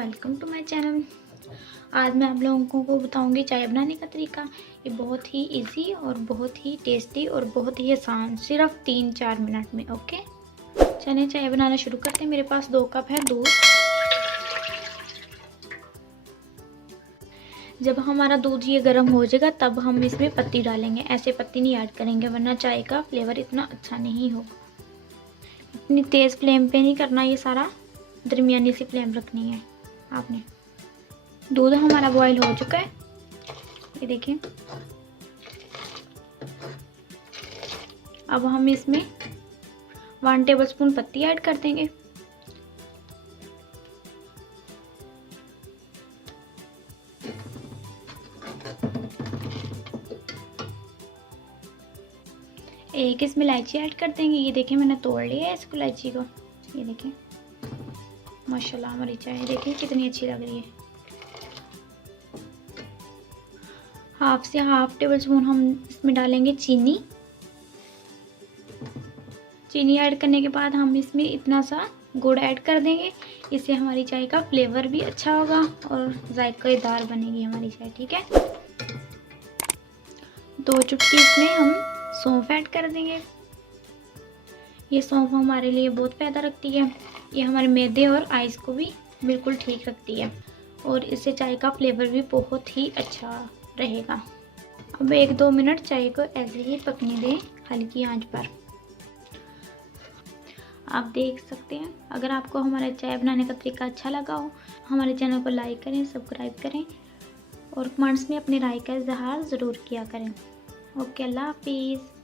Welcome to my channel. आज मैं आप लोगों को बताऊंगी चाय बनाने का तरीका। ये बहुत ही इजी और बहुत ही टेस्टी और बहुत ही आसान, सिर्फ 3-4 मिनट में। ओके, चलिए चाय बनाना शुरू करते हैं। मेरे पास 2 कप है दूध। जब हमारा दूध ये गर्म हो जाएगा तब हम इसमें पत्ती डालेंगे। ऐसे पत्ती नहीं ऐड करेंगे वरना चाय का फ्लेवर इतना अच्छा नहीं होगा। इतनी तेज़ फ्लेम पे नहीं करना, ये सारा दरमियानी सी फ्लेम रखनी है आपने। दूध हमारा बॉईल हो चुका है, ये देखिए। अब हम इसमें 1 टेबलस्पून पत्ती ऐड कर देंगे। एक इसमें इलायची ऐड कर देंगे। ये देखिए मैंने तोड़ लिया है इसको, इलायची को। ये देखिए माशाल्लाह हमारी चाय देखिए कितनी अच्छी लग रही है। हाफ से हाफ टेबलस्पून हम इसमें डालेंगे चीनी। चीनी ऐड करने के बाद हम इसमें इतना सा गुड़ ऐड कर देंगे। इससे हमारी चाय का फ्लेवर भी अच्छा होगा और जायकेदार बनेगी हमारी चाय। ठीक है, 2 चुटकी इसमें हम सौंफ ऐड कर देंगे। ये सौंफ हमारे लिए बहुत फ़ायदा रखती है। ये हमारे मैदे और आइस को भी बिल्कुल ठीक रखती है और इससे चाय का फ्लेवर भी बहुत ही अच्छा रहेगा। अब 1-2 मिनट चाय को ऐसे ही पकने दें हल्की आंच पर। आप देख सकते हैं। अगर आपको हमारा चाय बनाने का तरीका अच्छा लगा हो, हमारे चैनल को लाइक करें, सब्सक्राइब करें और कमेंट्स में अपनी राय का इजहार ज़रूर किया करें। ओके, अल्लाह हाफिज़।